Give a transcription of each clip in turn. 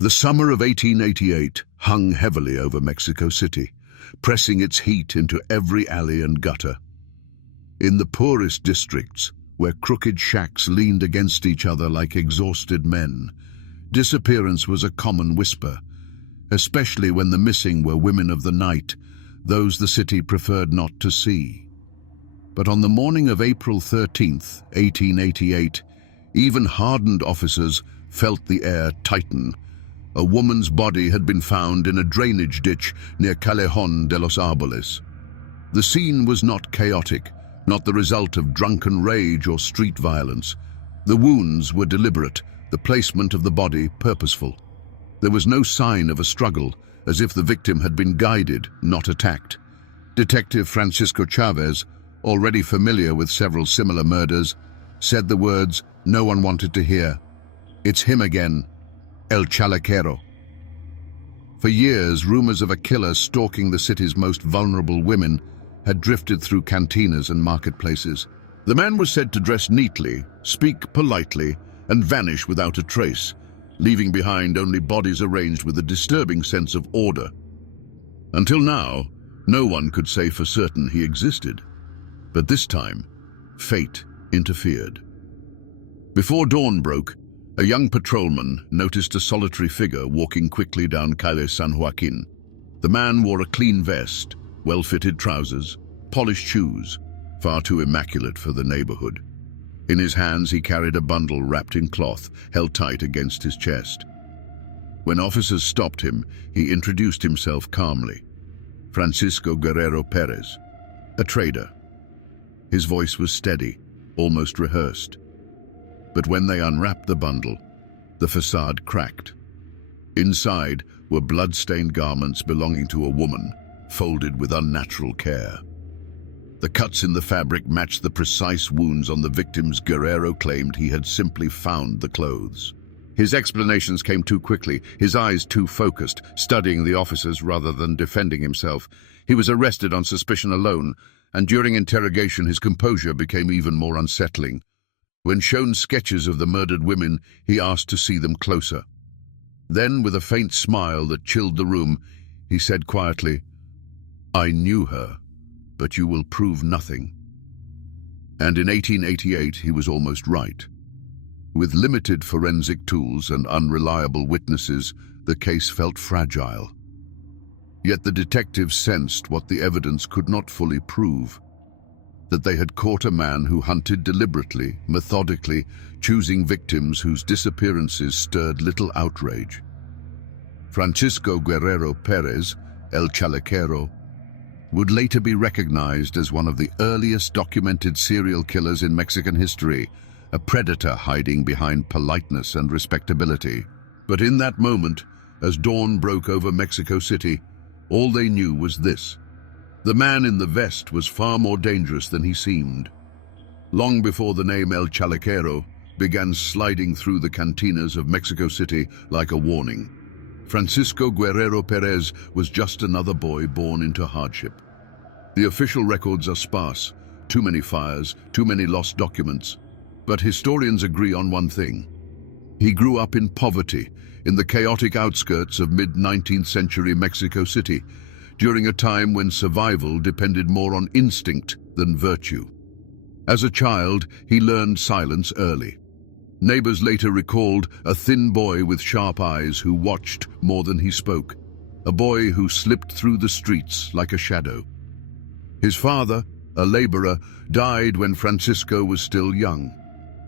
The summer of 1888 hung heavily over Mexico City, pressing its heat into every alley and gutter. In the poorest districts, where crooked shacks leaned against each other like exhausted men, disappearance was a common whisper, especially when the missing were women of the night, those the city preferred not to see. But on the morning of April 13th, 1888, even hardened officers felt the air tighten. A woman's body had been found in a drainage ditch near Callejón de los Árboles. The scene was not chaotic, not the result of drunken rage or street violence. The wounds were deliberate, the placement of the body purposeful. There was no sign of a struggle, as if the victim had been guided, not attacked. Detective Francisco Chavez, already familiar with several similar murders, said the words no one wanted to hear. "It's him again, El Chalequero." For years, rumors of a killer stalking the city's most vulnerable women had drifted through cantinas and marketplaces. The man was said to dress neatly, speak politely, and vanish without a trace, leaving behind only bodies arranged with a disturbing sense of order. Until now, no one could say for certain he existed. But this time, fate interfered. Before dawn broke, a young patrolman noticed a solitary figure walking quickly down Calle San Joaquin. The man wore a clean vest, well-fitted trousers, polished shoes, far too immaculate for the neighborhood. In his hands he carried a bundle wrapped in cloth, held tight against his chest. When officers stopped him, he introduced himself calmly. Francisco Guerrero Pérez, a trader. His voice was steady, almost rehearsed. But when they unwrapped the bundle, the facade cracked. Inside were blood-stained garments belonging to a woman, folded with unnatural care. The cuts in the fabric matched the precise wounds on the victims. Guerrero claimed he had simply found the clothes. His explanations came too quickly, his eyes too focused, studying the officers rather than defending himself. He was arrested on suspicion alone, and during interrogation his composure became even more unsettling. When shown sketches of the murdered women, he asked to see them closer. Then, with a faint smile that chilled the room, he said quietly, "I knew her, but you will prove nothing." And in 1888 he was almost right. With limited forensic tools and unreliable witnesses, the case felt fragile. Yet the detectives sensed what the evidence could not fully prove, that they had caught a man who hunted deliberately, methodically, choosing victims whose disappearances stirred little outrage. Francisco Guerrero Pérez, El Chalequero, would later be recognized as one of the earliest documented serial killers in Mexican history, a predator hiding behind politeness and respectability. But in that moment, as dawn broke over Mexico City, all they knew was this: the man in the vest was far more dangerous than he seemed. Long before the name El Chalequero began sliding through the cantinas of Mexico City like a warning, Francisco Guerrero Pérez was just another boy born into hardship. The official records are sparse, too many fires, too many lost documents. But historians agree on one thing. He grew up in poverty, in the chaotic outskirts of mid-19th century Mexico City, during a time when survival depended more on instinct than virtue. As a child, he learned silence early. Neighbors later recalled a thin boy with sharp eyes who watched more than he spoke, a boy who slipped through the streets like a shadow. His father, a laborer, died when Francisco was still young.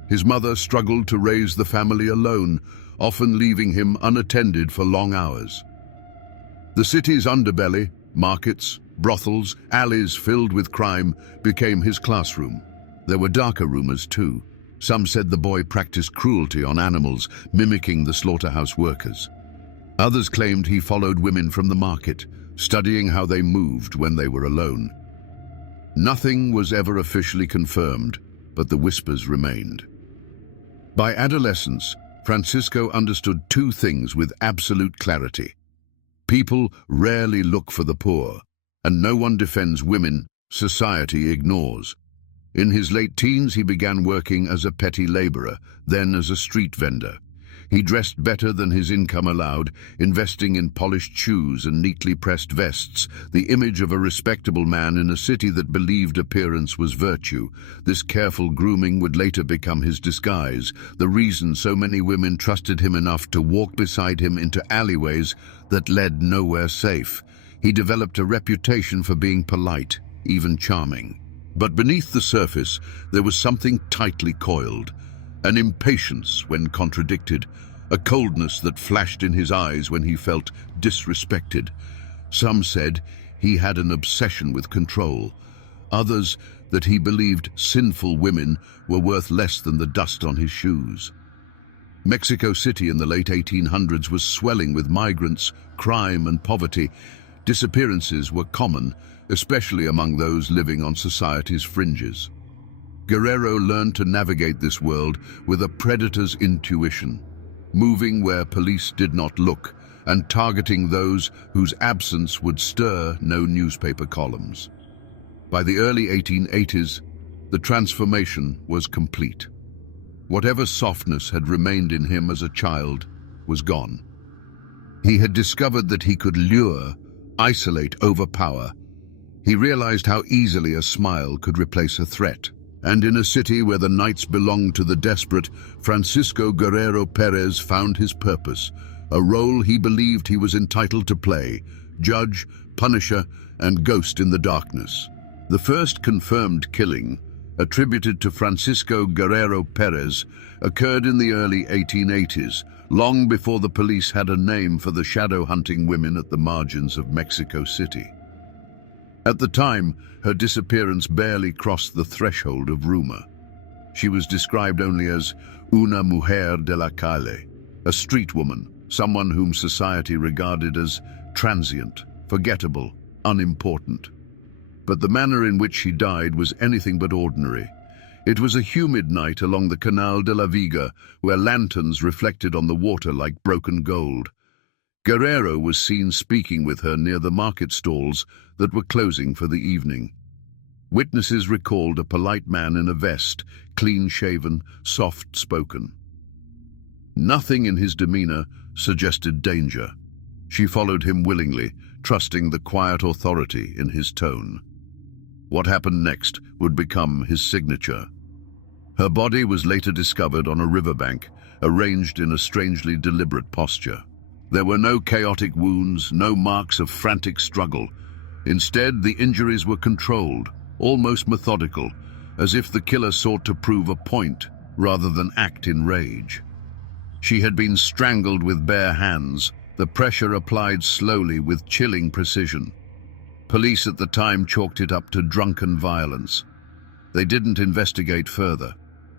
His mother struggled to raise the family alone, often leaving him unattended for long hours. The city's underbelly, markets, brothels, alleys filled with crime, became his classroom. There were darker rumors too. Some said the boy practiced cruelty on animals, mimicking the slaughterhouse workers. Others claimed he followed women from the market, studying how they moved when they were alone. Nothing was ever officially confirmed, but the whispers remained. By adolescence, Francisco understood two things with absolute clarity. People rarely look for the poor, and no one defends women society ignores. In his late teens, he began working as a petty laborer, then as a street vendor. He dressed better than his income allowed, investing in polished shoes and neatly pressed vests, the image of a respectable man in a city that believed appearance was virtue. This careful grooming would later become his disguise, the reason so many women trusted him enough to walk beside him into alleyways that led nowhere safe. He developed a reputation for being polite, even charming. But beneath the surface, there was something tightly coiled, an impatience when contradicted, a coldness that flashed in his eyes when he felt disrespected. Some said he had an obsession with control. Others that he believed sinful women were worth less than the dust on his shoes. Mexico City in the late 1800s was swelling with migrants, crime and poverty. Disappearances were common, especially among those living on society's fringes. Guerrero learned to navigate this world with a predator's intuition, moving where police did not look and targeting those whose absence would stir no newspaper columns. By the early 1880s, the transformation was complete. Whatever softness had remained in him as a child was gone. He had discovered that he could lure, isolate, overpower. He realized how easily a smile could replace a threat. And in a city where the nights belonged to the desperate, Francisco Guerrero Pérez found his purpose, a role he believed he was entitled to play, judge, punisher, and ghost in the darkness. The first confirmed killing, attributed to Francisco Guerrero Pérez, occurred in the early 1880s, long before the police had a name for the shadow-hunting women at the margins of Mexico City. At the time, her disappearance barely crossed the threshold of rumor. She was described only as una mujer de la calle, a street woman, someone whom society regarded as transient, forgettable, unimportant. But the manner in which she died was anything but ordinary. It was a humid night along the Canal de la Viga, where lanterns reflected on the water like broken gold. Guerrero was seen speaking with her near the market stalls that were closing for the evening. Witnesses recalled a polite man in a vest, clean-shaven, soft-spoken. Nothing in his demeanor suggested danger. She followed him willingly, trusting the quiet authority in his tone. What happened next would become his signature. Her body was later discovered on a riverbank, arranged in a strangely deliberate posture. There were no chaotic wounds, no marks of frantic struggle. Instead, the injuries were controlled, almost methodical, as if the killer sought to prove a point rather than act in rage. She had been strangled with bare hands, the pressure applied slowly with chilling precision. Police at the time chalked it up to drunken violence. They didn't investigate further.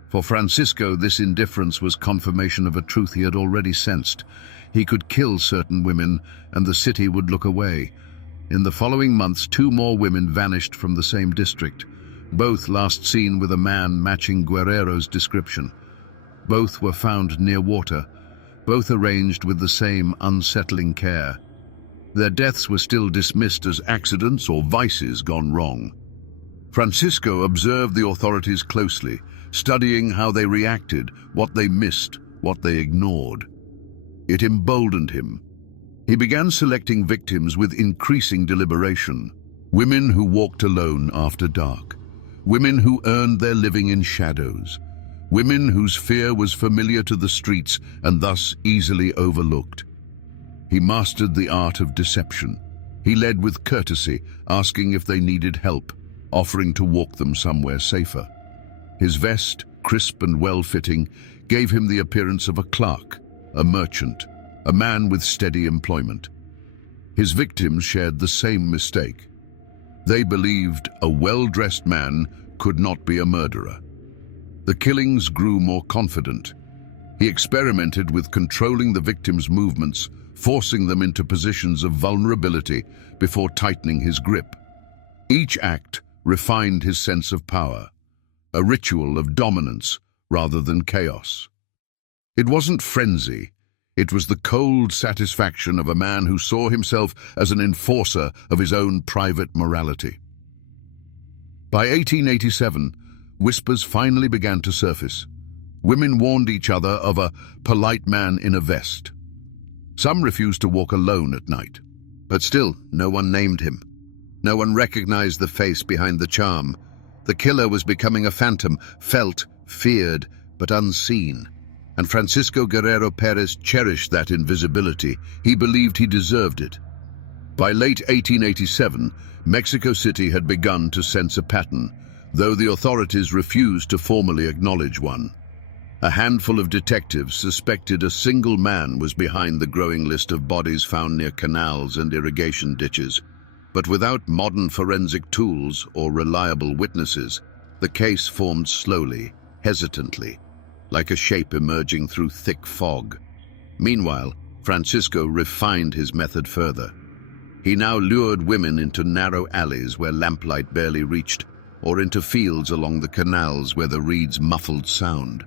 For Francisco, this indifference was confirmation of a truth he had already sensed. He could kill certain women, and the city would look away. In the following months, 2 more women vanished from the same district, both last seen with a man matching Guerrero's description. Both were found near water, both arranged with the same unsettling care. Their deaths were still dismissed as accidents or vices gone wrong. Francisco observed the authorities closely, studying how they reacted, what they missed, what they ignored. It emboldened him. He began selecting victims with increasing deliberation. Women who walked alone after dark. Women who earned their living in shadows. Women whose fear was familiar to the streets and thus easily overlooked. He mastered the art of deception. He led with courtesy, asking if they needed help, offering to walk them somewhere safer. His vest, crisp and well-fitting, gave him the appearance of a clerk, a merchant, a man with steady employment. His victims shared the same mistake. They believed a well-dressed man could not be a murderer. The killings grew more confident. He experimented with controlling the victims' movements, forcing them into positions of vulnerability before tightening his grip. Each act refined his sense of power, a ritual of dominance rather than chaos. It wasn't frenzy. It was the cold satisfaction of a man who saw himself as an enforcer of his own private morality. By 1887, whispers finally began to surface. Women warned each other of a polite man in a vest. Some refused to walk alone at night, but still no one named him. No one recognized the face behind the charm. The killer was becoming a phantom, felt, feared, but unseen. And Francisco Guerrero Pérez cherished that invisibility. He believed he deserved it. By late 1887, Mexico City had begun to sense a pattern, though the authorities refused to formally acknowledge one. A handful of detectives suspected a single man was behind the growing list of bodies found near canals and irrigation ditches. But without modern forensic tools or reliable witnesses, the case formed slowly, hesitantly, like a shape emerging through thick fog. Meanwhile, Francisco refined his method further. He now lured women into narrow alleys where lamplight barely reached, or into fields along the canals where the reeds muffled sound.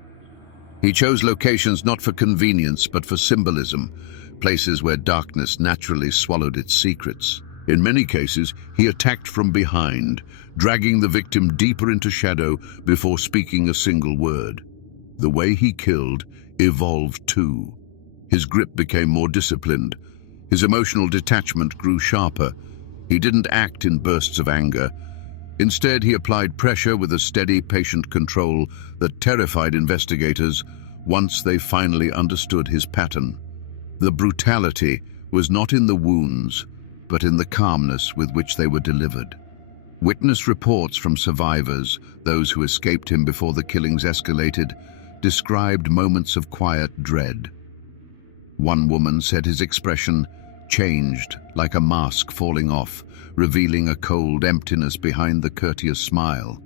He chose locations not for convenience but for symbolism, places where darkness naturally swallowed its secrets. In many cases, he attacked from behind, dragging the victim deeper into shadow before speaking a single word. The way he killed evolved too. His grip became more disciplined. His emotional detachment grew sharper. He didn't act in bursts of anger. Instead, he applied pressure with a steady, patient control that terrified investigators once they finally understood his pattern. The brutality was not in the wounds, but in the calmness with which they were delivered. Witness reports from survivors, those who escaped him before the killings escalated, described moments of quiet dread. One woman said his expression changed like a mask falling off, revealing a cold emptiness behind the courteous smile.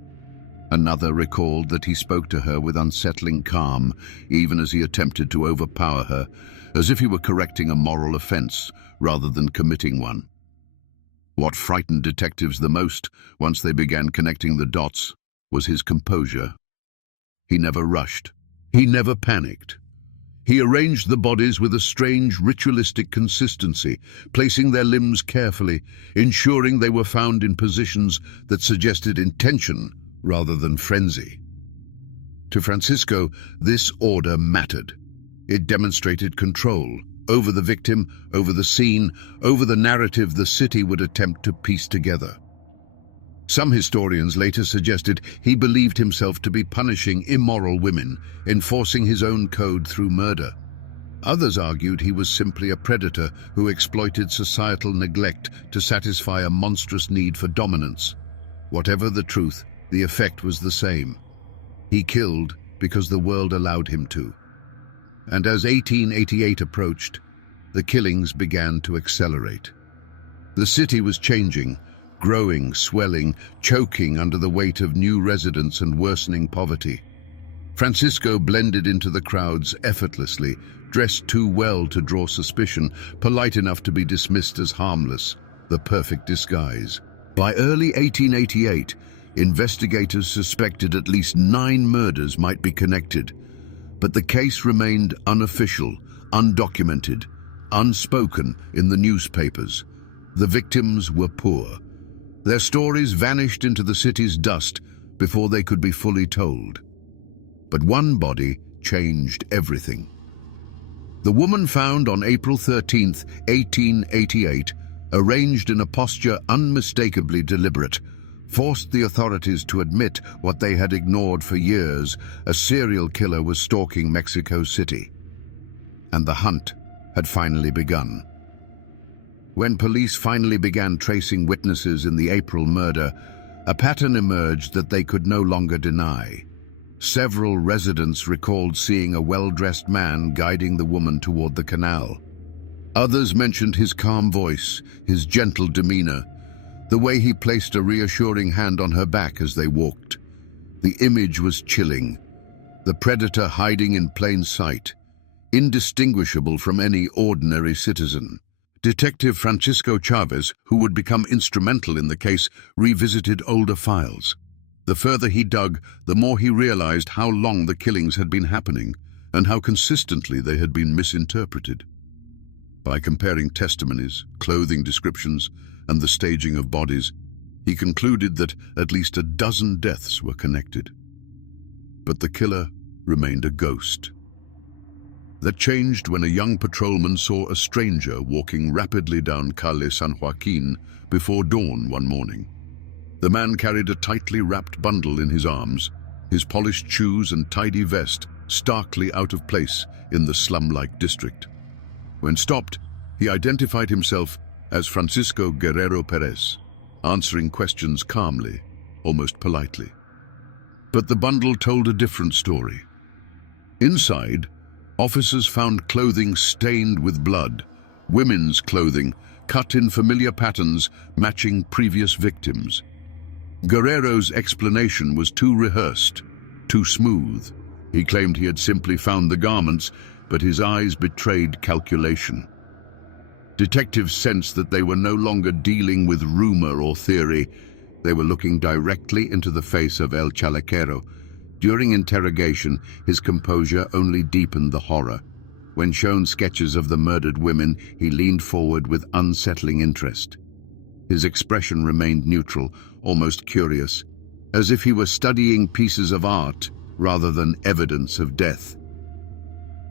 Another recalled that he spoke to her with unsettling calm, even as he attempted to overpower her, as if he were correcting a moral offense rather than committing one. What frightened detectives the most, once they began connecting the dots, was his composure. He never rushed. He never panicked. He arranged the bodies with a strange ritualistic consistency, placing their limbs carefully, ensuring they were found in positions that suggested intention rather than frenzy. To Francisco, this order mattered. It demonstrated control over the victim, over the scene, over the narrative the city would attempt to piece together. Some historians later suggested he believed himself to be punishing immoral women, enforcing his own code through murder. Others argued he was simply a predator who exploited societal neglect to satisfy a monstrous need for dominance. Whatever the truth, the effect was the same. He killed because the world allowed him to. And as 1888 approached, the killings began to accelerate. The city was changing, growing, swelling, choking under the weight of new residents and worsening poverty. Francisco blended into the crowds effortlessly, dressed too well to draw suspicion, polite enough to be dismissed as harmless, the perfect disguise. By early 1888, investigators suspected at least 9 murders might be connected, but the case remained unofficial, undocumented, unspoken in the newspapers. The victims were poor. Their stories vanished into the city's dust before they could be fully told. But one body changed everything. The woman found on April 13, 1888, arranged in a posture unmistakably deliberate, forced the authorities to admit what they had ignored for years: a serial killer was stalking Mexico City. And the hunt had finally begun. When police finally began tracing witnesses in the April murder, a pattern emerged that they could no longer deny. Several residents recalled seeing a well-dressed man guiding the woman toward the canal. Others mentioned his calm voice, his gentle demeanor, the way he placed a reassuring hand on her back as they walked. The image was chilling. The predator hiding in plain sight, indistinguishable from any ordinary citizen. Detective Francisco Chavez, who would become instrumental in the case, revisited older files. The further he dug, the more he realized how long the killings had been happening and how consistently they had been misinterpreted. By comparing testimonies, clothing descriptions, and the staging of bodies, he concluded that at least a dozen deaths were connected. But the killer remained a ghost. That changed when a young patrolman saw a stranger walking rapidly down Calle San Joaquin before dawn one morning. The man carried a tightly wrapped bundle in his arms, his polished shoes and tidy vest starkly out of place in the slum-like district. When stopped, he identified himself as Francisco Guerrero Pérez, answering questions calmly, almost politely. But the bundle told a different story. Inside, officers found clothing stained with blood, women's clothing cut in familiar patterns matching previous victims. Guerrero's explanation was too rehearsed, too smooth. He claimed he had simply found the garments, but his eyes betrayed calculation. Detectives sensed that they were no longer dealing with rumor or theory. They were looking directly into the face of El Chalequero. During interrogation, his composure only deepened the horror. When shown sketches of the murdered women, he leaned forward with unsettling interest. His expression remained neutral, almost curious, as if he were studying pieces of art rather than evidence of death.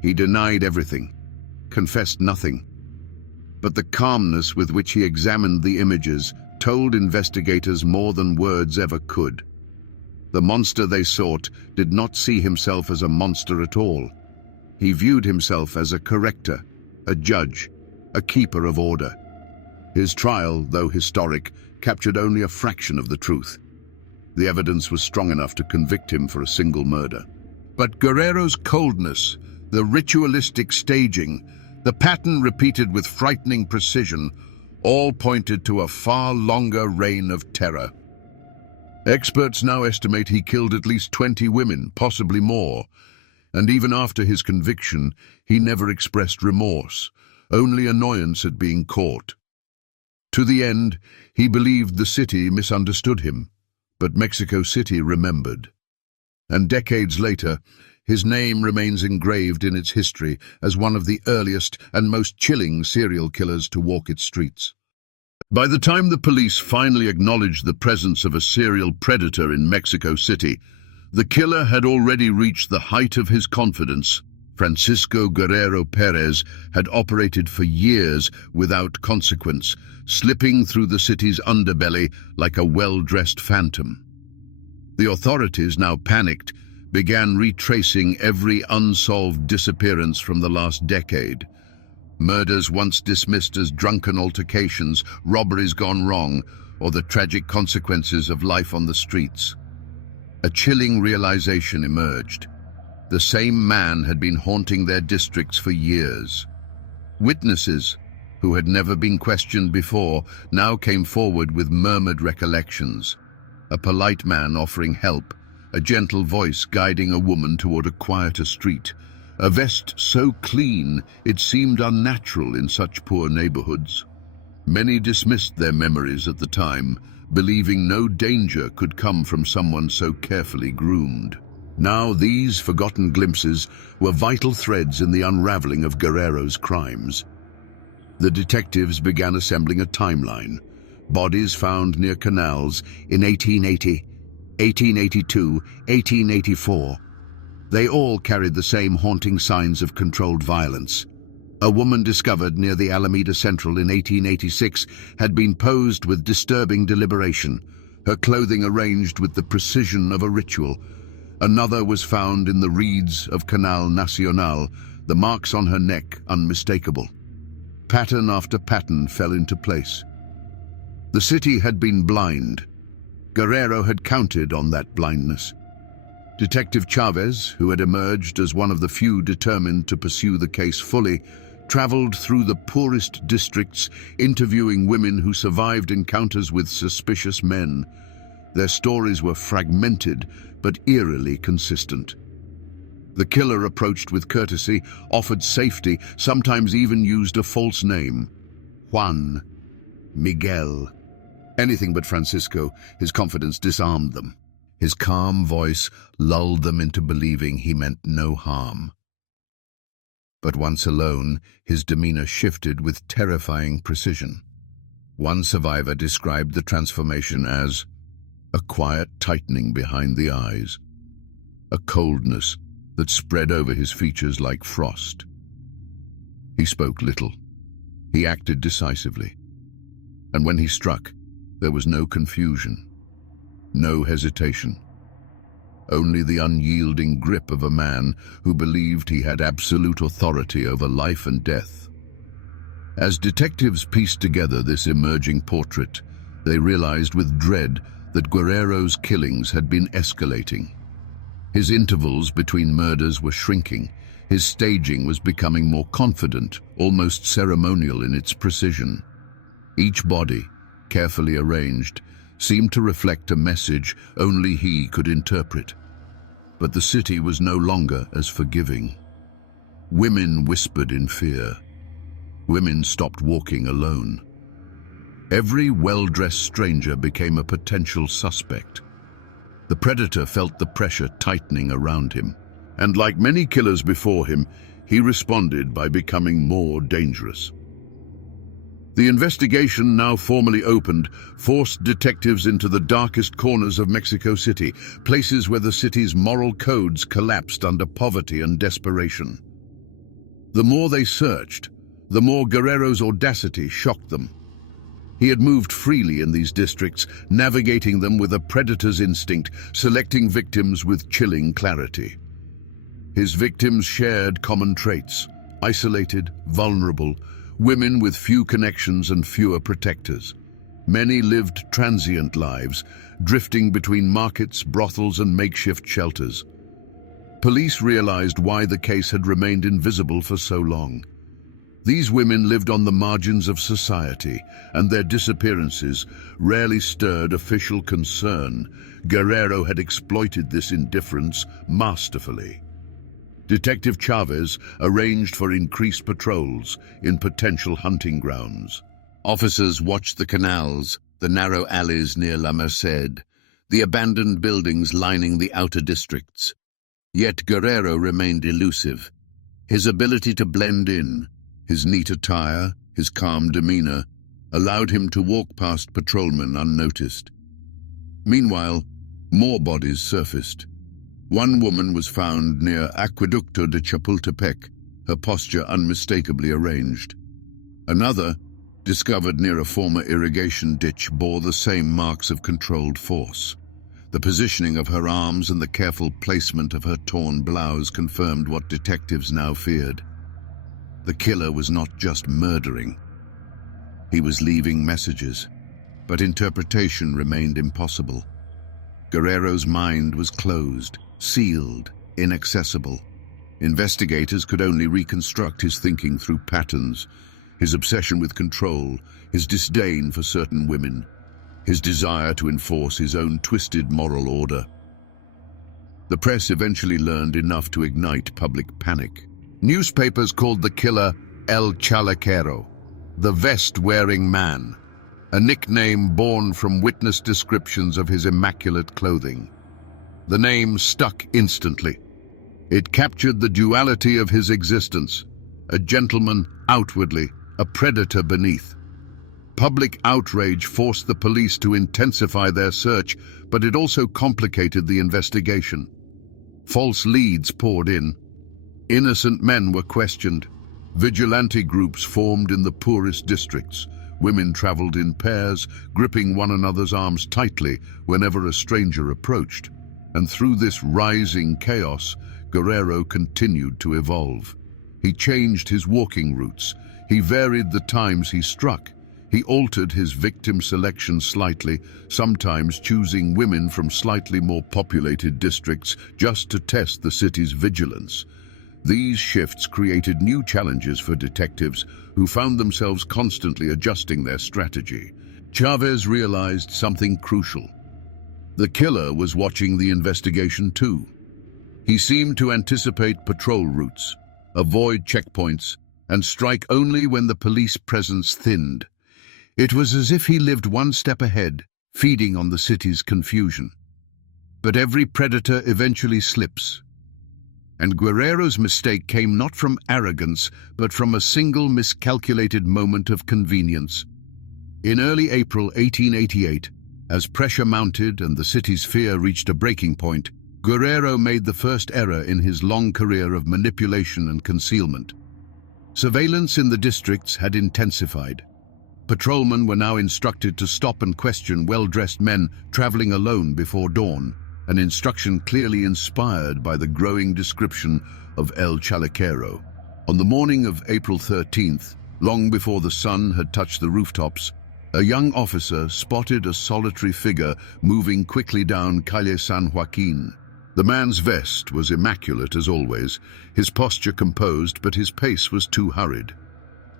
He denied everything, confessed nothing, but the calmness with which he examined the images told investigators more than words ever could. The monster they sought did not see himself as a monster at all. He viewed himself as a corrector, a judge, a keeper of order. His trial, though historic, captured only a fraction of the truth. The evidence was strong enough to convict him for a single murder. But Guerrero's coldness, the ritualistic staging, the pattern repeated with frightening precision, all pointed to a far longer reign of terror. Experts now estimate he killed at least 20 women, possibly more, and even after his conviction, he never expressed remorse, only annoyance at being caught. To the end, he believed the city misunderstood him, but Mexico City remembered. And decades later, his name remains engraved in its history as one of the earliest and most chilling serial killers to walk its streets. By the time the police finally acknowledged the presence of a serial predator in Mexico City, the killer had already reached the height of his confidence. Francisco Guerrero Pérez had operated for years without consequence, slipping through the city's underbelly like a well-dressed phantom. The authorities, now panicked, began retracing every unsolved disappearance from the last decade. Murders once dismissed as drunken altercations, robberies gone wrong, or the tragic consequences of life on the streets. A chilling realization emerged. The same man had been haunting their districts for years. Witnesses, who had never been questioned before, now came forward with murmured recollections. A polite man offering help, a gentle voice guiding a woman toward a quieter street, a vest so clean it seemed unnatural in such poor neighborhoods. Many dismissed their memories at the time, believing no danger could come from someone so carefully groomed. Now these forgotten glimpses were vital threads in the unraveling of Guerrero's crimes. The detectives began assembling a timeline. Bodies found near canals in 1880, 1882, 1884. They all carried the same haunting signs of controlled violence. A woman discovered near the Alameda Central in 1886 had been posed with disturbing deliberation, her clothing arranged with the precision of a ritual. Another was found in the reeds of Canal Nacional, the marks on her neck unmistakable. Pattern after pattern fell into place. The city had been blind. Guerrero had counted on that blindness. Detective Chavez, who had emerged as one of the few determined to pursue the case fully, traveled through the poorest districts, interviewing women who survived encounters with suspicious men. Their stories were fragmented, but eerily consistent. The killer approached with courtesy, offered safety, sometimes even used a false name. Juan, Miguel. Anything but Francisco. His confidence disarmed them. His calm voice lulled them into believing he meant no harm. But once alone, his demeanor shifted with terrifying precision. One survivor described the transformation as a quiet tightening behind the eyes, a coldness that spread over his features like frost. He spoke little. He acted decisively. And when he struck, there was no confusion, no hesitation. Only the unyielding grip of a man who believed he had absolute authority over life and death. As detectives pieced together this emerging portrait, they realized with dread that Guerrero's killings had been escalating. His intervals between murders were shrinking. His staging was becoming more confident, almost ceremonial in its precision. Each body, carefully arranged, seemed to reflect a message only he could interpret. But the city was no longer as forgiving. Women whispered in fear. Women stopped walking alone. Every well-dressed stranger became a potential suspect. The predator felt the pressure tightening around him, and like many killers before him, he responded by becoming more dangerous. The investigation, now formally opened, forced detectives into the darkest corners of Mexico City, places where the city's moral codes collapsed under poverty and desperation. The more they searched, the more Guerrero's audacity shocked them. He had moved freely in these districts, navigating them with a predator's instinct, selecting victims with chilling clarity. His victims shared common traits: isolated, vulnerable, women with few connections and fewer protectors. Many lived transient lives, drifting between markets, brothels, and makeshift shelters. Police realized why the case had remained invisible for so long. These women lived on the margins of society, and their disappearances rarely stirred official concern. Guerrero had exploited this indifference masterfully. Detective Chavez arranged for increased patrols in potential hunting grounds. Officers watched the canals, the narrow alleys near La Merced, the abandoned buildings lining the outer districts. Yet Guerrero remained elusive. His ability to blend in, his neat attire, his calm demeanor, allowed him to walk past patrolmen unnoticed. Meanwhile, more bodies surfaced. One woman was found near Aqueducto de Chapultepec, her posture unmistakably arranged. Another, discovered near a former irrigation ditch, bore the same marks of controlled force. The positioning of her arms and the careful placement of her torn blouse confirmed what detectives now feared. The killer was not just murdering. He was leaving messages, but interpretation remained impossible. Guerrero's mind was closed, sealed, inaccessible. Investigators could only reconstruct his thinking through patterns, his obsession with control, his disdain for certain women, his desire to enforce his own twisted moral order. The press eventually learned enough to ignite public panic. Newspapers called the killer El Chalequero, the vest-wearing man, a nickname born from witness descriptions of his immaculate clothing. The name stuck instantly. It captured the duality of his existence: a gentleman outwardly, a predator beneath. Public outrage forced the police to intensify their search, but it also complicated the investigation. False leads poured in. Innocent men were questioned. Vigilante groups formed in the poorest districts. Women traveled in pairs, gripping one another's arms tightly whenever a stranger approached. And through this rising chaos, Guerrero continued to evolve. He changed his walking routes. He varied the times he struck. He altered his victim selection slightly, sometimes choosing women from slightly more populated districts just to test the city's vigilance. These shifts created new challenges for detectives who found themselves constantly adjusting their strategy. Chavez realized something crucial. The killer was watching the investigation too. He seemed to anticipate patrol routes, avoid checkpoints, and strike only when the police presence thinned. It was as if he lived one step ahead, feeding on the city's confusion. But every predator eventually slips. And Guerrero's mistake came not from arrogance, but from a single miscalculated moment of convenience. In early April 1888, as pressure mounted and the city's fear reached a breaking point, Guerrero made the first error in his long career of manipulation and concealment. Surveillance in the districts had intensified. Patrolmen were now instructed to stop and question well-dressed men traveling alone before dawn, an instruction clearly inspired by the growing description of El Chalequero. On the morning of April 13th, long before the sun had touched the rooftops, a young officer spotted a solitary figure moving quickly down Calle San Joaquin. The man's vest was immaculate as always, his posture composed, but his pace was too hurried.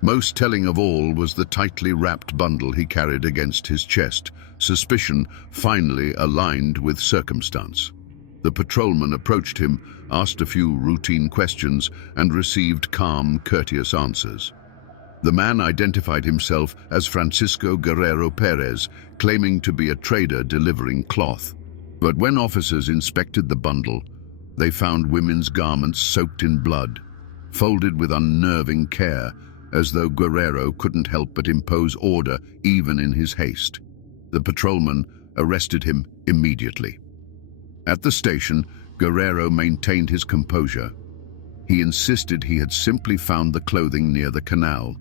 Most telling of all was the tightly wrapped bundle he carried against his chest, suspicion finally aligned with circumstance. The patrolman approached him, asked a few routine questions, and received calm, courteous answers. The man identified himself as Francisco Guerrero Pérez, claiming to be a trader delivering cloth. But when officers inspected the bundle, they found women's garments soaked in blood, folded with unnerving care, as though Guerrero couldn't help but impose order even in his haste. The patrolman arrested him immediately. At the station, Guerrero maintained his composure. He insisted he had simply found the clothing near the canal.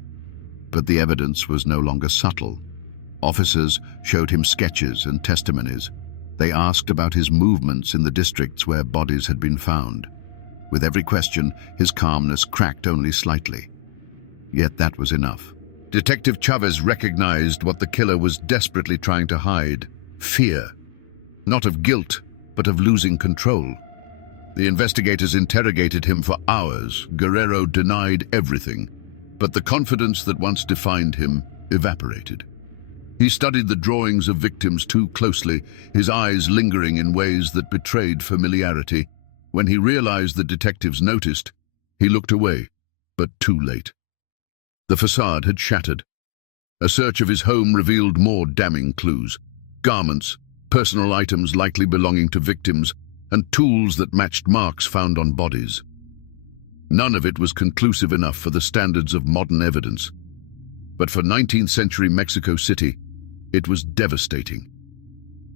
But the evidence was no longer subtle. Officers showed him sketches and testimonies. They asked about his movements in the districts where bodies had been found. With every question, his calmness cracked only slightly. Yet that was enough. Detective Chavez recognized what the killer was desperately trying to hide: fear. Not of guilt, but of losing control. The investigators interrogated him for hours. Guerrero denied everything, but the confidence that once defined him evaporated. He studied the drawings of victims too closely, his eyes lingering in ways that betrayed familiarity. When he realized the detectives noticed, he looked away, but too late. The facade had shattered. A search of his home revealed more damning clues: garments, personal items likely belonging to victims, and tools that matched marks found on bodies. None of it was conclusive enough for the standards of modern evidence. But for 19th century Mexico City, it was devastating.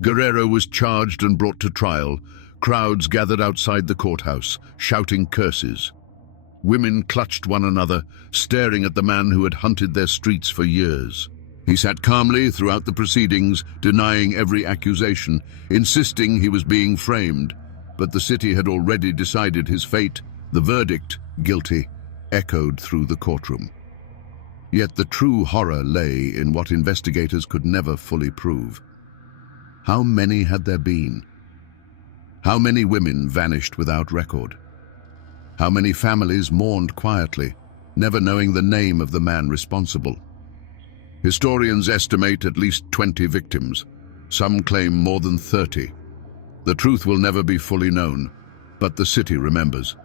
Guerrero was charged and brought to trial. Crowds gathered outside the courthouse, shouting curses. Women clutched one another, staring at the man who had hunted their streets for years. He sat calmly throughout the proceedings, denying every accusation, insisting he was being framed. But the city had already decided his fate. The verdict, guilty, echoed through the courtroom. Yet the true horror lay in what investigators could never fully prove. How many had there been? How many women vanished without record? How many families mourned quietly, never knowing the name of the man responsible? Historians estimate at least 20 victims. Some claim more than 30. The truth will never be fully known, but the city remembers.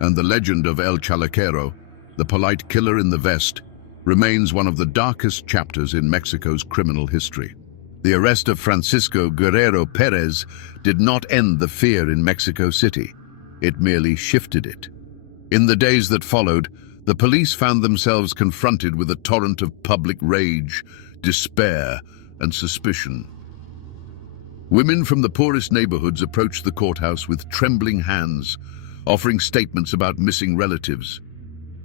And the legend of El Chalequero, the polite killer in the vest, remains one of the darkest chapters in Mexico's criminal history. The arrest of Francisco Guerrero Pérez did not end the fear in Mexico City. It merely shifted it. In the days that followed, the police found themselves confronted with a torrent of public rage, despair, and suspicion. Women from the poorest neighborhoods approached the courthouse with trembling hands, offering statements about missing relatives.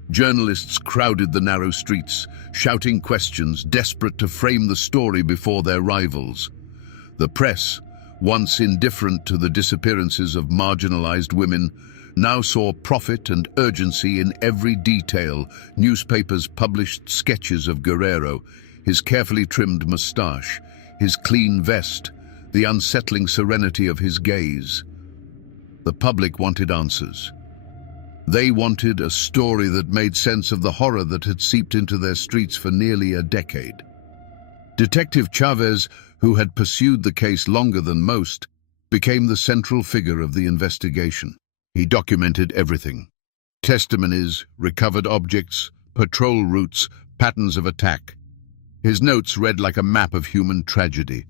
Journalists crowded the narrow streets, shouting questions, desperate to frame the story before their rivals. The press, once indifferent to the disappearances of marginalized women, now saw profit and urgency in every detail. Newspapers published sketches of Guerrero, his carefully trimmed mustache, his clean vest, the unsettling serenity of his gaze. The public wanted answers. They wanted a story that made sense of the horror that had seeped into their streets for nearly a decade. Detective Chavez, who had pursued the case longer than most, became the central figure of the investigation. He documented everything: testimonies, recovered objects, patrol routes, patterns of attack. His notes read like a map of human tragedy.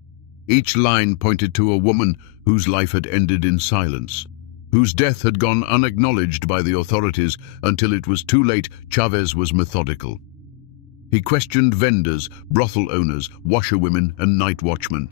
Each line pointed to a woman whose life had ended in silence, whose death had gone unacknowledged by the authorities until it was too late. Chavez was methodical. He questioned vendors, brothel owners, washerwomen, and night watchmen.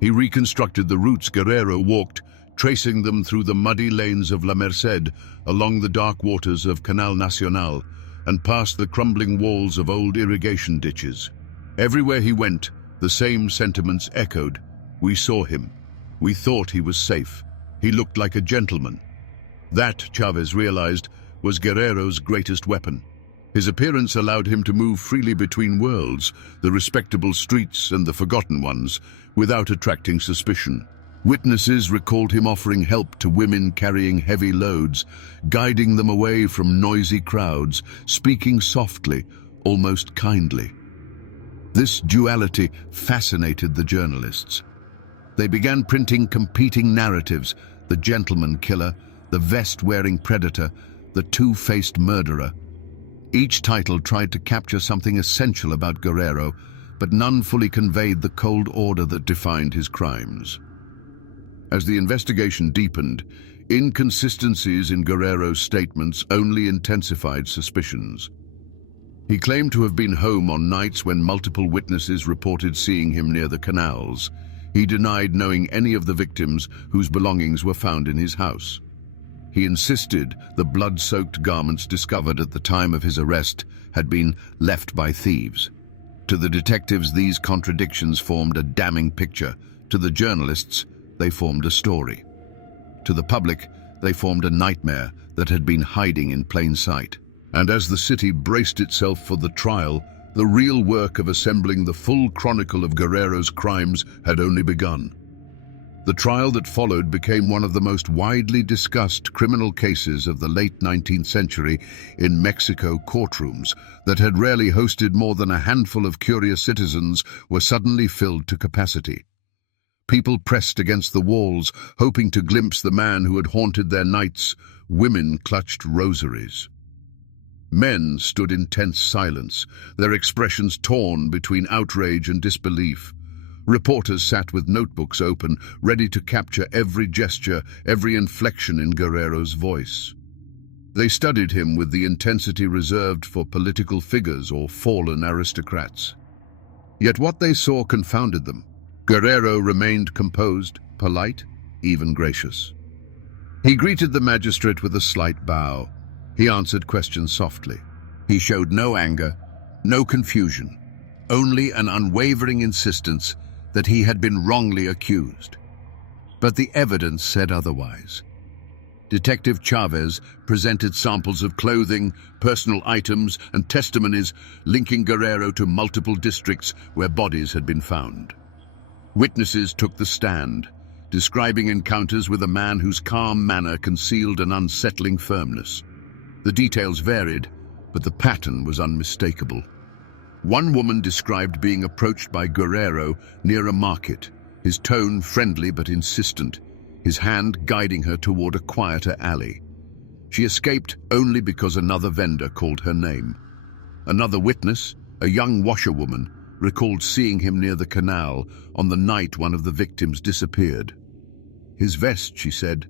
He reconstructed the routes Guerrero walked, tracing them through the muddy lanes of La Merced, along the dark waters of Canal Nacional, and past the crumbling walls of old irrigation ditches. Everywhere he went, the same sentiments echoed. We saw him. We thought he was safe. He looked like a gentleman. That, Chavez realized, was Guerrero's greatest weapon. His appearance allowed him to move freely between worlds, the respectable streets and the forgotten ones, without attracting suspicion. Witnesses recalled him offering help to women carrying heavy loads, guiding them away from noisy crowds, speaking softly, almost kindly. This duality fascinated the journalists. They began printing competing narratives: the gentleman killer, the vest-wearing predator, the two-faced murderer. Each title tried to capture something essential about Guerrero, but none fully conveyed the cold order that defined his crimes. As the investigation deepened, inconsistencies in Guerrero's statements only intensified suspicions. He claimed to have been home on nights when multiple witnesses reported seeing him near the canals. He denied knowing any of the victims whose belongings were found in his house. He insisted the blood-soaked garments discovered at the time of his arrest had been left by thieves. To the detectives, these contradictions formed a damning picture. To the journalists, they formed a story. To the public, they formed a nightmare that had been hiding in plain sight. And as the city braced itself for the trial, the real work of assembling the full chronicle of Guerrero's crimes had only begun. The trial that followed became one of the most widely discussed criminal cases of the late 19th century in Mexico. Courtrooms that had rarely hosted more than a handful of curious citizens were suddenly filled to capacity. People pressed against the walls, hoping to glimpse the man who had haunted their nights. Women clutched rosaries. Men stood in tense silence, their expressions torn between outrage and disbelief. Reporters sat with notebooks open, ready to capture every gesture, every inflection in Guerrero's voice. They studied him with the intensity reserved for political figures or fallen aristocrats. Yet what they saw confounded them. Guerrero remained composed, polite, even gracious. He greeted the magistrate with a slight bow. He answered questions softly. He showed no anger, no confusion, only an unwavering insistence that he had been wrongly accused. But the evidence said otherwise. Detective Chavez presented samples of clothing, personal items, and testimonies linking Guerrero to multiple districts where bodies had been found. Witnesses took the stand, describing encounters with a man whose calm manner concealed an unsettling firmness. The details varied, but the pattern was unmistakable. One woman described being approached by Guerrero near a market, his tone friendly but insistent, his hand guiding her toward a quieter alley. She escaped only because another vendor called her name. Another witness, a young washerwoman, recalled seeing him near the canal on the night one of the victims disappeared. His vest, she said,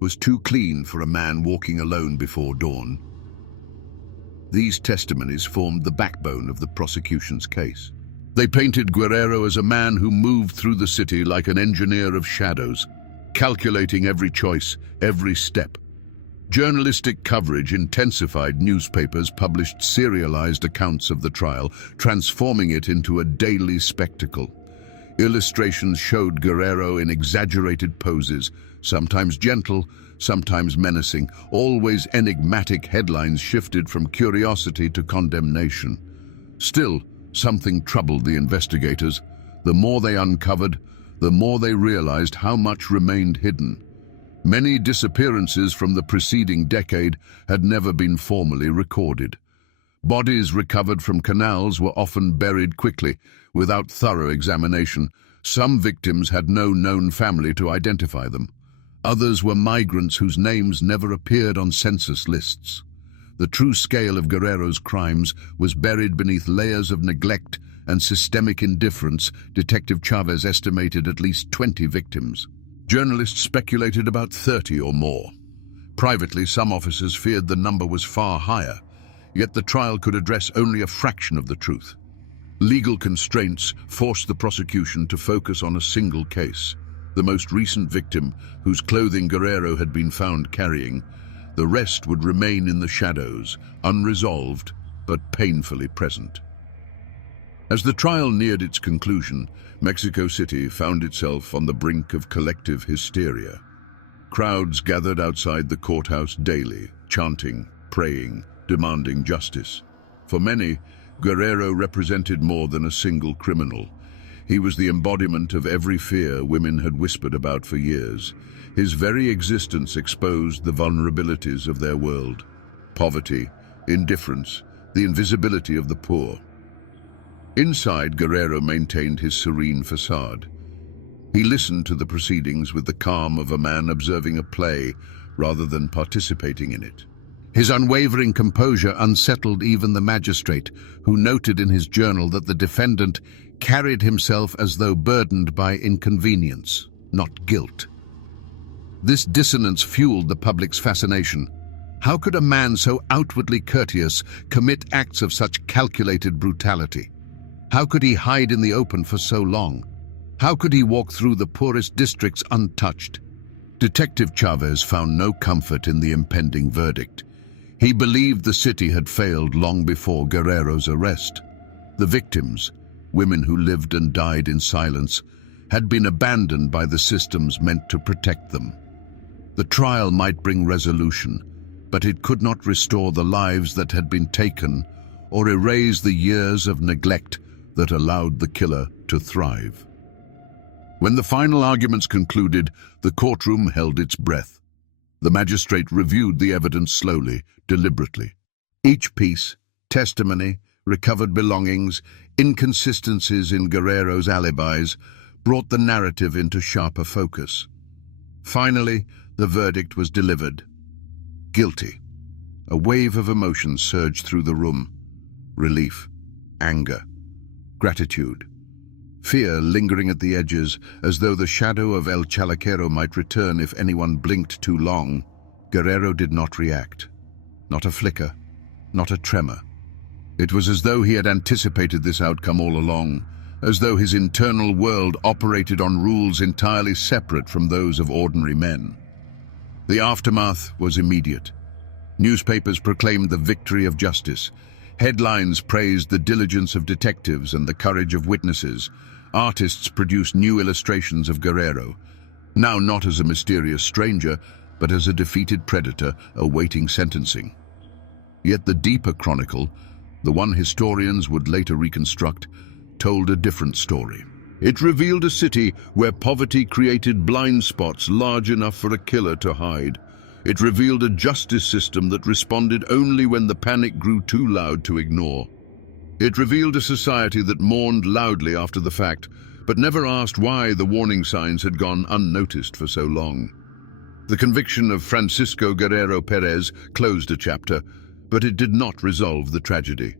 was too clean for a man walking alone before dawn. These testimonies formed the backbone of the prosecution's case. They painted Guerrero as a man who moved through the city like an engineer of shadows, calculating every choice, every step. Journalistic coverage intensified. Newspapers published serialized accounts of the trial, transforming it into a daily spectacle. Illustrations showed Guerrero in exaggerated poses, sometimes gentle, sometimes menacing. Always enigmatic headlines shifted from curiosity to condemnation. Still, something troubled the investigators. The more they uncovered, the more they realized how much remained hidden. Many disappearances from the preceding decade had never been formally recorded. Bodies recovered from canals were often buried quickly, without thorough examination. Some victims had no known family to identify them. Others were migrants whose names never appeared on census lists. The true scale of Guerrero's crimes was buried beneath layers of neglect and systemic indifference. Detective Chavez estimated at least 20 victims. Journalists speculated about 30 or more. Privately, some officers feared the number was far higher, yet the trial could address only a fraction of the truth. Legal constraints forced the prosecution to focus on a single case. the most recent victim whose clothing Guerrero had been found carrying. The rest would remain in the shadows, unresolved but painfully present. As the trial neared its conclusion, Mexico City found itself on the brink of collective hysteria. Crowds gathered outside the courthouse daily, chanting, praying, demanding justice. For many, Guerrero represented more than a single criminal. He was the embodiment of every fear women had whispered about for years. His very existence exposed the vulnerabilities of their world: poverty, indifference, the invisibility of the poor. Inside, Guerrero maintained his serene facade. He listened to the proceedings with the calm of a man observing a play rather than participating in it. His unwavering composure unsettled even the magistrate, who noted in his journal that the defendant carried himself as though burdened by inconvenience, not guilt. This dissonance fueled the public's fascination. How could a man so outwardly courteous commit acts of such calculated brutality? How could he hide in the open for so long? How could he walk through the poorest districts untouched? Detective Chavez found no comfort in the impending verdict. He believed the city had failed long before Guerrero's arrest. The victims, women who lived and died in silence, had been abandoned by the systems meant to protect them. The trial might bring resolution, but it could not restore the lives that had been taken or erase the years of neglect that allowed the killer to thrive. When the final arguments concluded, the courtroom held its breath. The magistrate reviewed the evidence slowly, deliberately. Each piece, testimony, recovered belongings, inconsistencies in Guerrero's alibis, brought the narrative into sharper focus. Finally, the verdict was delivered. Guilty. A wave of emotion surged through the room. Relief, anger, gratitude. Fear lingering at the edges, as though the shadow of El Chalequero might return if anyone blinked too long. Guerrero did not react. Not a flicker, not a tremor. It was as though he had anticipated this outcome all along, as though his internal world operated on rules entirely separate from those of ordinary men. The aftermath was immediate. Newspapers proclaimed the victory of justice. Headlines praised the diligence of detectives and the courage of witnesses. Artists produced new illustrations of Guerrero, now not as a mysterious stranger, but as a defeated predator awaiting sentencing. Yet the deeper chronicle, the one historians would later reconstruct, told a different story. It revealed a city where poverty created blind spots large enough for a killer to hide. It revealed a justice system that responded only when the panic grew too loud to ignore. It revealed a society that mourned loudly after the fact, but never asked why the warning signs had gone unnoticed for so long. The conviction of Francisco Guerrero Pérez closed a chapter, but it did not resolve the tragedy.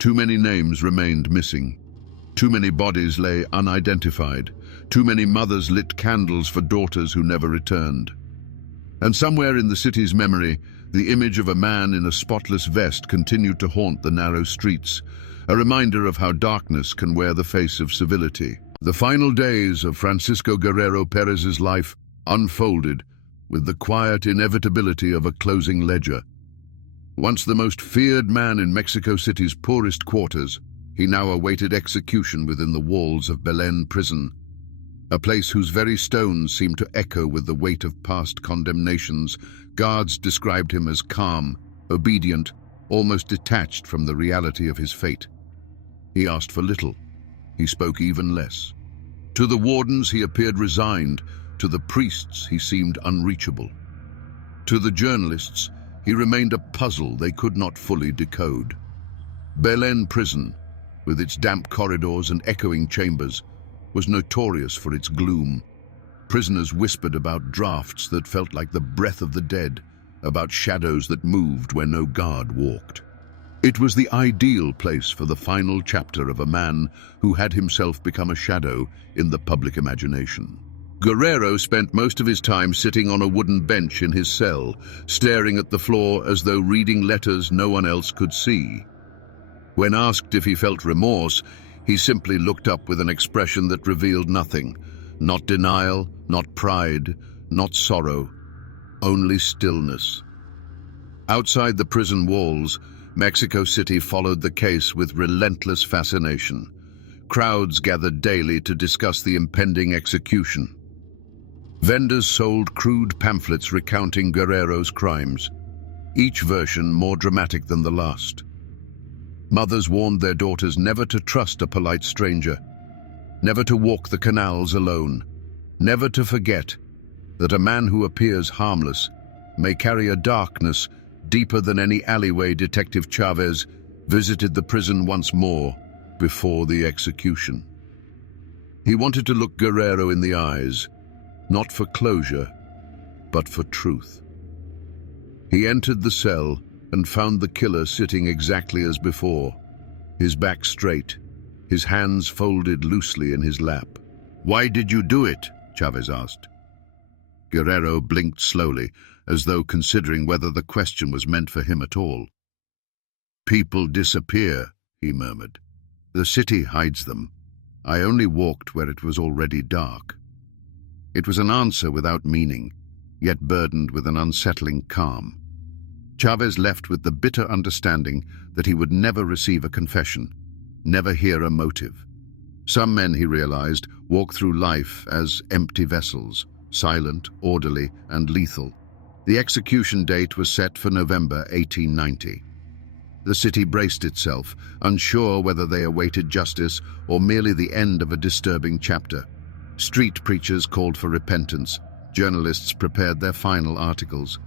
Too many names remained missing. Too many bodies lay unidentified. Too many mothers lit candles for daughters who never returned. And somewhere in the city's memory, the image of a man in a spotless vest continued to haunt the narrow streets, a reminder of how darkness can wear the face of civility. The final days of Francisco Guerrero Pérez's life unfolded with the quiet inevitability of a closing ledger. Once the most feared man in Mexico City's poorest quarters, he now awaited execution within the walls of Belén prison, a place whose very stones seemed to echo with the weight of past condemnations. Guards described him as calm, obedient, almost detached from the reality of his fate. He asked for little. He spoke even less. To the wardens he appeared resigned. To the priests he seemed unreachable. To the journalists he remained a puzzle they could not fully decode. Belén prison, with its damp corridors and echoing chambers, was notorious for its gloom. Prisoners whispered about drafts that felt like the breath of the dead, about shadows that moved where no guard walked. It was the ideal place for the final chapter of a man who had himself become a shadow in the public imagination. Guerrero spent most of his time sitting on a wooden bench in his cell, staring at the floor as though reading letters no one else could see. When asked if he felt remorse, he simply looked up with an expression that revealed nothing, not denial, not pride, not sorrow, only stillness. Outside the prison walls, Mexico City followed the case with relentless fascination. Crowds gathered daily to discuss the impending execution. Vendors sold crude pamphlets recounting Guerrero's crimes, each version more dramatic than the last. Mothers warned their daughters never to trust a polite stranger, never to walk the canals alone, never to forget that a man who appears harmless may carry a darkness deeper than any alleyway. Detective Chavez visited the prison once more before the execution. He wanted to look Guerrero in the eyes, not for closure, but for truth. He entered the cell and found the killer sitting exactly as before, his back straight, his hands folded loosely in his lap. "Why did you do it?" Chavez asked. Guerrero blinked slowly, as though considering whether the question was meant for him at all. "People disappear," he murmured. "The city hides them. I only walked where it was already dark." It was an answer without meaning, yet burdened with an unsettling calm. Chavez left with the bitter understanding that he would never receive a confession, never hear a motive. Some men, he realized, walk through life as empty vessels, silent, orderly, and lethal. The execution date was set for November 1890. The city braced itself, unsure whether they awaited justice or merely the end of a disturbing chapter. Street preachers called for repentance. Journalists prepared their final articles.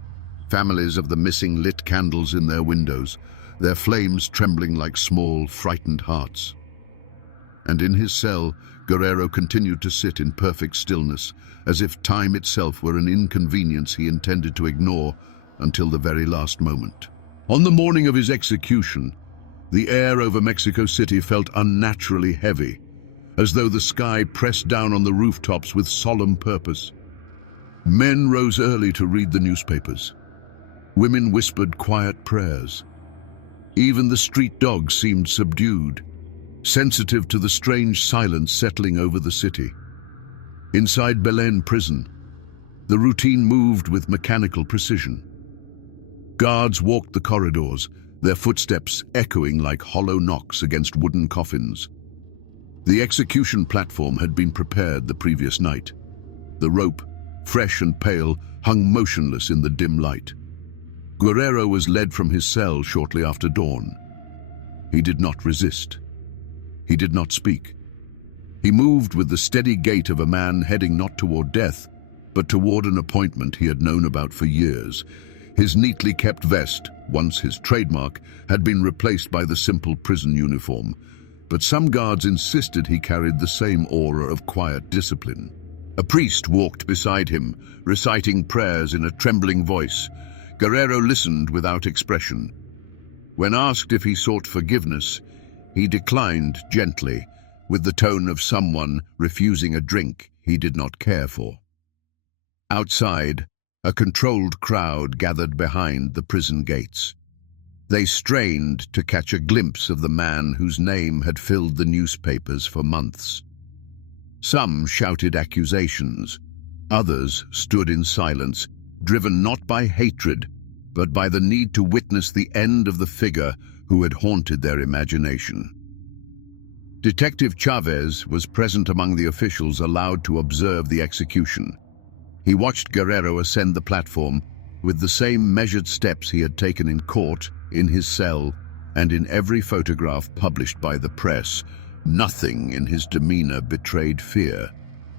Families of the missing lit candles in their windows, their flames trembling like small, frightened hearts. And in his cell, Guerrero continued to sit in perfect stillness, as if time itself were an inconvenience he intended to ignore until the very last moment. On the morning of his execution, the air over Mexico City felt unnaturally heavy, as though the sky pressed down on the rooftops with solemn purpose. Men rose early to read the newspapers. Women whispered quiet prayers. Even the street dogs seemed subdued, sensitive to the strange silence settling over the city. Inside Belén prison, the routine moved with mechanical precision. Guards walked the corridors, their footsteps echoing like hollow knocks against wooden coffins. The execution platform had been prepared the previous night. The rope, fresh and pale, hung motionless in the dim light. Guerrero was led from his cell shortly after dawn. He did not resist. He did not speak. He moved with the steady gait of a man heading not toward death, but toward an appointment he had known about for years. His neatly kept vest, once his trademark, had been replaced by the simple prison uniform, but some guards insisted he carried the same aura of quiet discipline. A priest walked beside him, reciting prayers in a trembling voice. Guerrero listened without expression. When asked if he sought forgiveness, he declined gently, with the tone of someone refusing a drink he did not care for. Outside, a controlled crowd gathered behind the prison gates. They strained to catch a glimpse of the man whose name had filled the newspapers for months. Some shouted accusations. Others stood in silence, driven not by hatred, but by the need to witness the end of the figure who had haunted their imagination. Detective Chavez was present among the officials allowed to observe the execution. He watched Guerrero ascend the platform with the same measured steps he had taken in court, in his cell, and in every photograph published by the press. Nothing in his demeanor betrayed fear.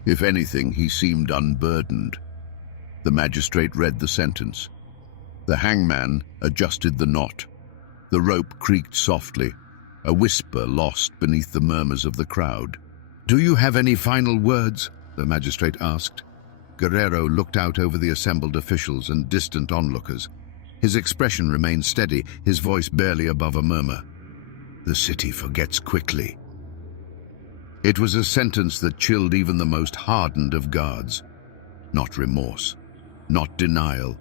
If anything, he seemed unburdened. The magistrate read the sentence. The hangman adjusted the knot. The rope creaked softly, a whisper lost beneath the murmurs of the crowd. "Do you have any final words?" the magistrate asked. Guerrero looked out over the assembled officials and distant onlookers. His expression remained steady, his voice barely above a murmur. "The city forgets quickly." It was a sentence that chilled even the most hardened of guards. Not remorse, not denial.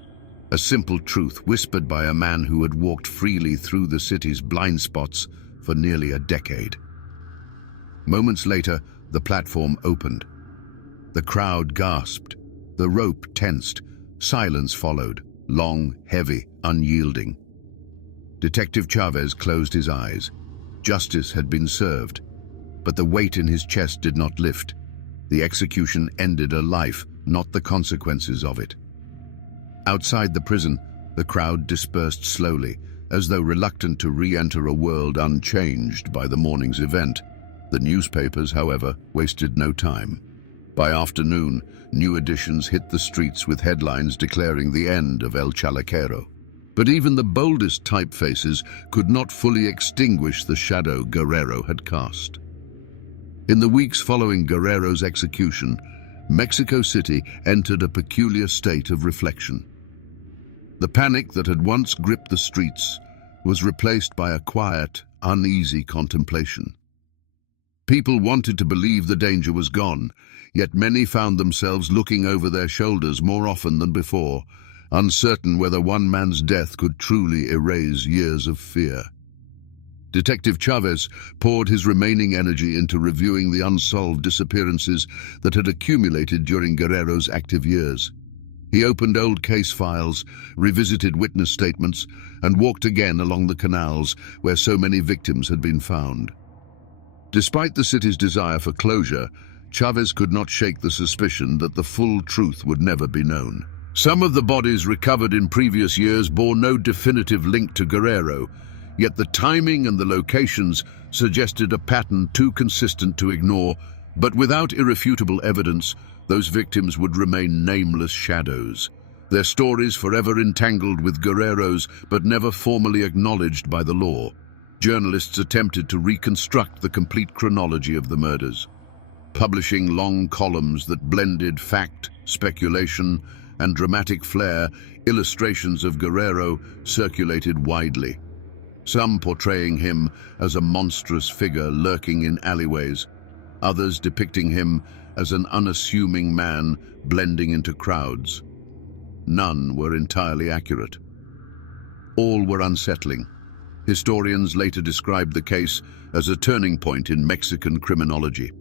A simple truth whispered by a man who had walked freely through the city's blind spots for nearly a decade. Moments later, the platform opened. The crowd gasped. The rope tensed. Silence followed, long, heavy, unyielding. Detective Chavez closed his eyes. Justice had been served, but the weight in his chest did not lift. The execution ended a life, not the consequences of it. Outside the prison, the crowd dispersed slowly, as though reluctant to re-enter a world unchanged by the morning's event. The newspapers, however, wasted no time. By afternoon, new editions hit the streets with headlines declaring the end of El Chalequero. But even the boldest typefaces could not fully extinguish the shadow Guerrero had cast. In the weeks following Guerrero's execution, Mexico City entered a peculiar state of reflection. The panic that had once gripped the streets was replaced by a quiet, uneasy contemplation. People wanted to believe the danger was gone, yet many found themselves looking over their shoulders more often than before, uncertain whether one man's death could truly erase years of fear. Detective Chavez poured his remaining energy into reviewing the unsolved disappearances that had accumulated during Guerrero's active years. He opened old case files, revisited witness statements, and walked again along the canals where so many victims had been found. Despite the city's desire for closure, Chavez could not shake the suspicion that the full truth would never be known. Some of the bodies recovered in previous years bore no definitive link to Guerrero, yet the timing and the locations suggested a pattern too consistent to ignore. But without irrefutable evidence, those victims would remain nameless shadows, their stories forever entangled with Guerrero's but never formally acknowledged by the law. Journalists attempted to reconstruct the complete chronology of the murders, publishing long columns that blended fact, speculation, and dramatic flair. Illustrations of Guerrero circulated widely, some portraying him as a monstrous figure lurking in alleyways, others depicting him as an unassuming man blending into crowds. None were entirely accurate. All were unsettling. Historians later described the case as a turning point in Mexican criminology.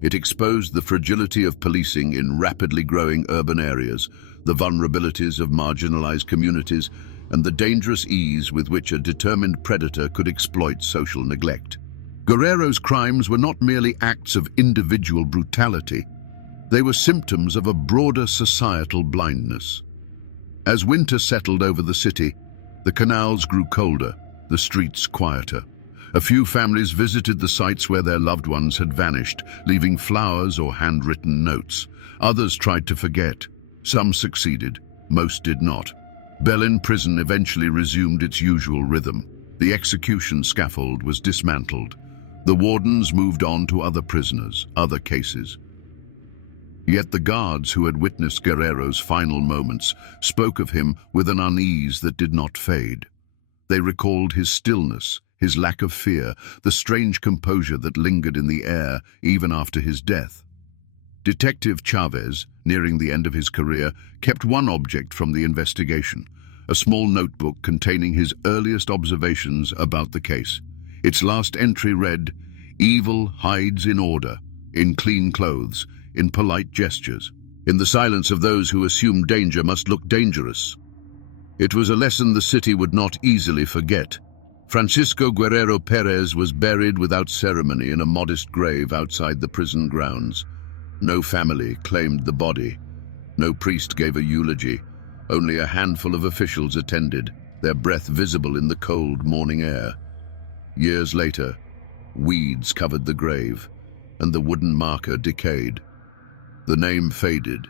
It exposed the fragility of policing in rapidly growing urban areas, the vulnerabilities of marginalized communities, and the dangerous ease with which a determined predator could exploit social neglect. Guerrero's crimes were not merely acts of individual brutality. They were symptoms of a broader societal blindness. As winter settled over the city, the canals grew colder, the streets quieter. A few families visited the sites where their loved ones had vanished, leaving flowers or handwritten notes. Others tried to forget. Some succeeded, most did not. Belin prison eventually resumed its usual rhythm. The execution scaffold was dismantled. The wardens moved on to other prisoners, other cases. Yet the guards who had witnessed Guerrero's final moments spoke of him with an unease that did not fade. They recalled his stillness, his lack of fear, the strange composure that lingered in the air even after his death. Detective Chavez, nearing the end of his career, kept one object from the investigation, a small notebook containing his earliest observations about the case. Its last entry read, "Evil hides in order, in clean clothes, in polite gestures. In the silence of those who assume danger must look dangerous." It was a lesson the city would not easily forget. Francisco Guerrero Pérez was buried without ceremony in a modest grave outside the prison grounds. No family claimed the body. No priest gave a eulogy. Only a handful of officials attended, their breath visible in the cold morning air. Years later, weeds covered the grave, and the wooden marker decayed. The name faded.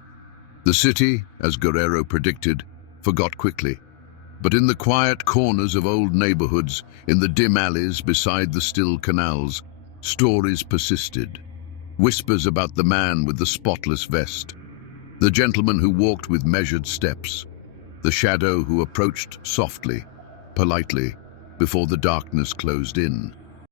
The city, as Guerrero predicted, forgot quickly. But in the quiet corners of old neighborhoods, in the dim alleys beside the still canals, stories persisted. Whispers about the man with the spotless vest, the gentleman who walked with measured steps, the shadow who approached softly, politely, before the darkness closed in.